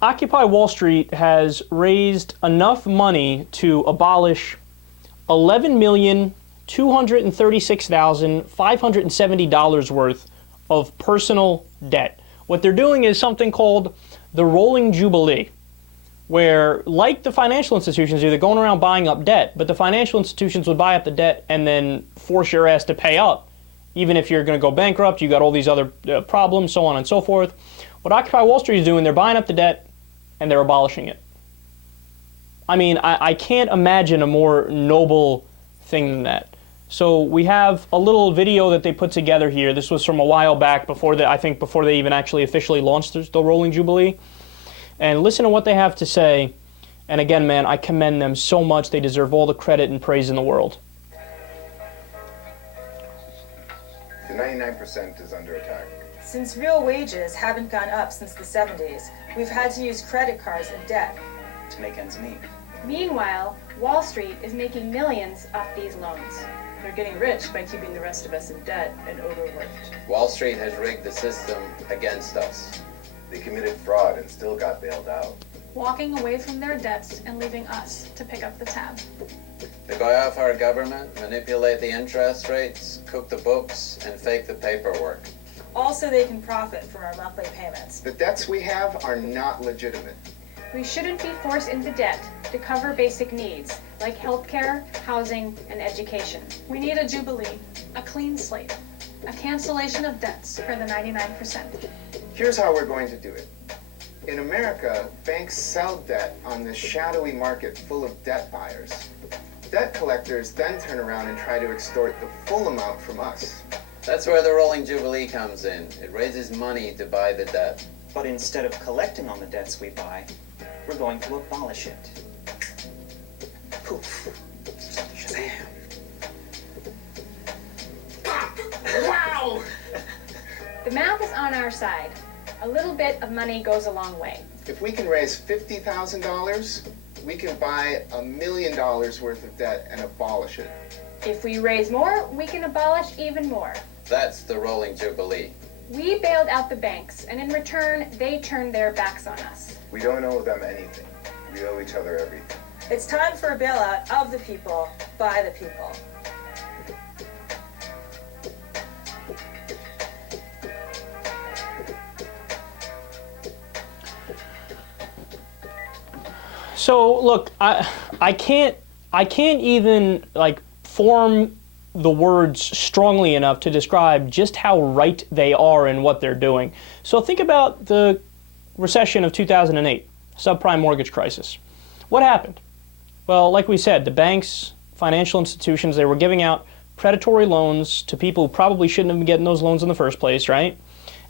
Occupy Wall Street has raised enough money to abolish $11,236,570 worth of personal debt. What they're doing is something called the rolling Jubilee, where, like the financial institutions do, they're going around buying up debt, but the financial institutions would buy up the debt and then force your ass to pay up. Even if you're going to go bankrupt, you got all these other problems, so on and so forth. What Occupy Wall Street is doing, they're buying up the debt and they're abolishing it. I mean, I can't imagine a more noble thing than that. So we have a little video that they put together here. This was from a while back, before they even actually officially launched the rolling Jubilee. And listen to what they have to say. And again, man, I commend them so much. They deserve all the credit and praise in the world. The 99% is under attack. Since real wages haven't gone up since the 70s, we've had to use credit cards and debt to make ends meet. Meanwhile, Wall Street is making millions off these loans. They're getting rich by keeping the rest of us in debt and overworked. Wall Street has rigged the system against us. They committed fraud and still got bailed out. Walking away from their debts and leaving us to pick up the tab. They buy off our government, manipulate the interest rates, cook the books, and fake the paperwork. Also, they can profit from our monthly payments. The debts we have are not legitimate. We shouldn't be forced into debt to cover basic needs like healthcare, housing, and education. We need a jubilee, A clean slate, a cancellation of debts for the 99%. Here's how we're going to do it. In America, banks sell debt on this shadowy market full of debt buyers. Debt collectors then turn around and try to extort the full amount from us. That's where the rolling Jubilee comes in. It raises money to buy the debt. But instead of collecting on the debts we buy, we're going to abolish it. Poof. Shazam. Wow! The math is on our side. A little bit of money goes a long way. If we can raise $50,000, we can buy $1 million worth of debt and abolish it. If we raise more, we can abolish even more. That's the rolling Jubilee. We bailed out the banks, and in return, they turned their backs on us. We don't owe them anything. We owe each other everything. It's time for a bailout of the people, by the people. So look, I can't even like form the words strongly enough to describe just how right they are in what they're doing. So think about the recession of 2008, subprime mortgage crisis. What happened? Well, like we said, the banks, financial institutions, they were giving out predatory loans to people who probably shouldn't have been getting those loans in the first place, right?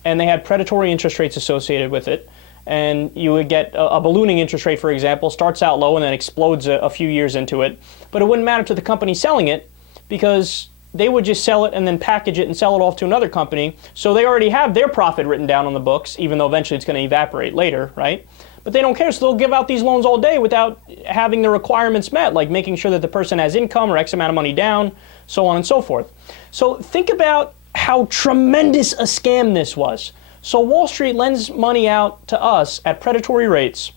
And they had predatory interest rates associated with it. And you would get a ballooning interest rate, for example, starts out low and then explodes a few years into it. But it wouldn't matter to the company selling it because they would just sell it and then package it and sell it off to another company. So they already have their profit written down on the books, even though eventually it's going to evaporate later, right? But they don't care, so they'll give out these loans all day without having the requirements met, like making sure that the person has income or X amount of money down, so on and so forth. So think about how tremendous a scam this was. So Wall Street lends money out to us at predatory rates.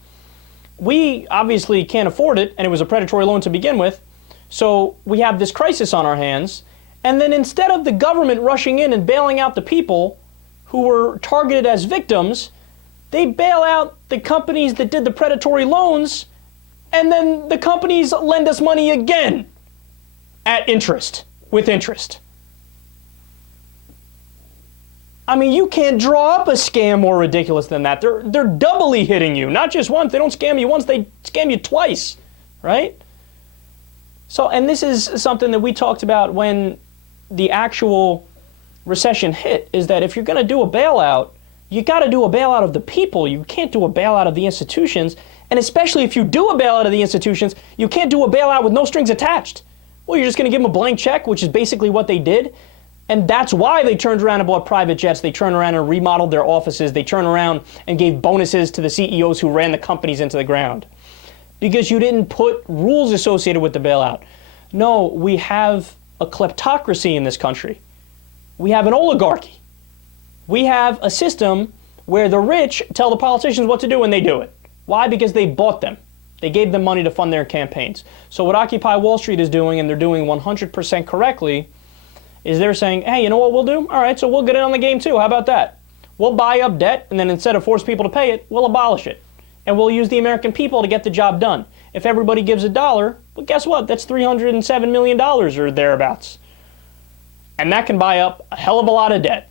We obviously can't afford it, and it was a predatory loan to begin with. So we have this crisis on our hands. And then instead of the government rushing in and bailing out the people who were targeted as victims, they bail out the companies that did the predatory loans, and then the companies lend us money again at interest, with interest. I mean, you can't draw up a scam more ridiculous than that. They're doubly hitting you. Not just once. They don't scam you once, they scam you twice, right? So, and this is something that we talked about when the actual recession hit, is that if you're going to do a bailout, you got to do a bailout of the people. You can't do a bailout of the institutions. And especially if you do a bailout of the institutions, you can't do a bailout with no strings attached. Well, you're just going to give them a blank check, which is basically what they did. And that's why they turned around and bought private jets. They turned around and remodeled their offices. They turned around and gave bonuses to the CEOs who ran the companies into the ground. Because you didn't put rules associated with the bailout. No, we have a kleptocracy in this country. We have an oligarchy. We have a system where the rich tell the politicians what to do and they do it. Why? Because they bought them. They gave them money to fund their campaigns. So what Occupy Wall Street is doing, and they're doing 100% correctly, is they're saying, hey, you know what we'll do? All right, so we'll get in on the game too. How about that? We'll buy up debt, and then instead of force people to pay it, we'll abolish it. And we'll use the American people to get the job done. If everybody gives $1, well, guess what? That's $307 million or thereabouts. And that can buy up a hell of a lot of debt.